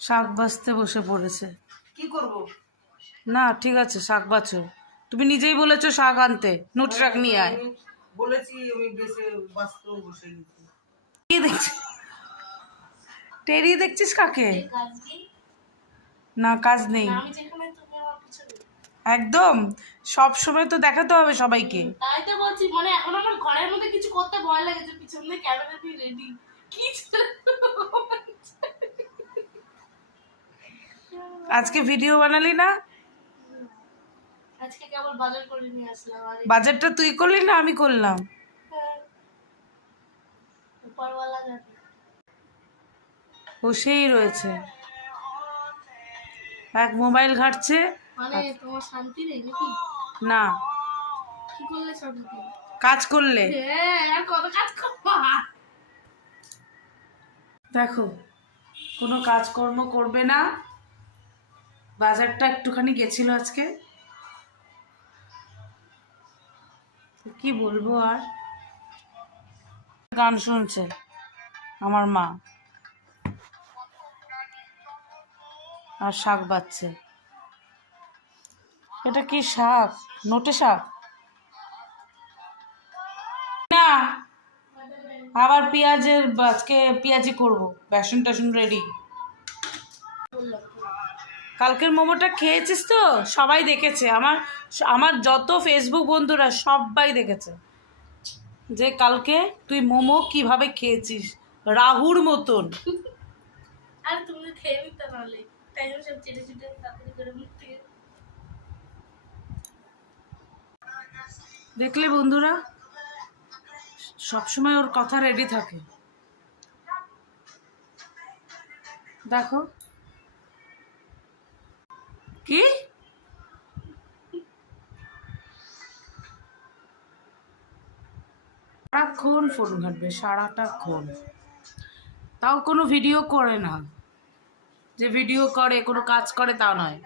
শাক বাছতে বসে পড়েছে। কি করব? না ঠিক আছে, শাক বাছো। তুমি নিজেই বলেছো শাক আনতে, নোট শাক নিয়ে আয়। বলেছি আমি বেশি বাস্তব বসে গেছি। কি দেখছিস? টেরিয়ে দেখছিস কাকে? না কাজ নেই একদম। সব সময় তো দেখাতে হবে সবাইকে। তাই তো বলছি, মানে এখন আমার ঘরের মধ্যে কিছু করতে ভয় লাগে যে পিছনে ক্যামেরা দিয়ে রেডি কি আজকে ভিডিও বানালি না? আজকে কেবল বাজার করে নিয়ে আসলাম। আর বাজারটা তুই করলি না আমি করলাম? উপরওয়ালা জানে। বসেই রয়েছে, এক মোবাইল ঘাটছে। মানে তোমার শান্তি নেই নাকি? না, কি করলে শান্তি? কাজ করলে। হ্যাঁ, আর কত কাজ করবো? দেখো, কোনো কাজকর্ম করবে না। বাজারটা একটুখানি গেছিল আজকে, কি বলবো আর। গান শুনছে আমার মা, আর শাক বাচ্ছে। এটা কি শাক? নোটে শাক না, আবার পেঁয়াজের আজকে পেঁয়াজি করব। বেসন টেসন রেডি। কালকের মোমোটা খেয়েছিস তো? সবাই দেখেছে, আমার আমার যত ফেসবুক বন্ধুরা সবাই দেখেছে যে কালকে তুই মোমো কিভাবে খেয়েছিস, রাহুর মতন। আর তুমি খেয়ে নিতে পারলে, তাই জন্য সব চেটে চেটে তাড়াতাড়ি করে মুখ থেকে। দেখলে বন্ধুরা, সবসময় ওর কথা রেডি থাকে। দেখো কি সারাক্ষণ ফোন ঘাটবে, সারাটাক্ষণ। তাও কোনো ভিডিও করে না, যে ভিডিও করে কোনো কাজ করে তা নয়।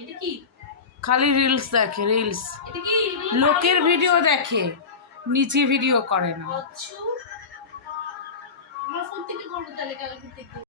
এটা কি? খালি রিলস দেখে, রিলস। এটা কি? লোকের ভিডিও দেখে, নিজে ভিডিও করে না। আচ্ছা, আমার ফোন থেকে করবো তাহলে কালকে থেকে।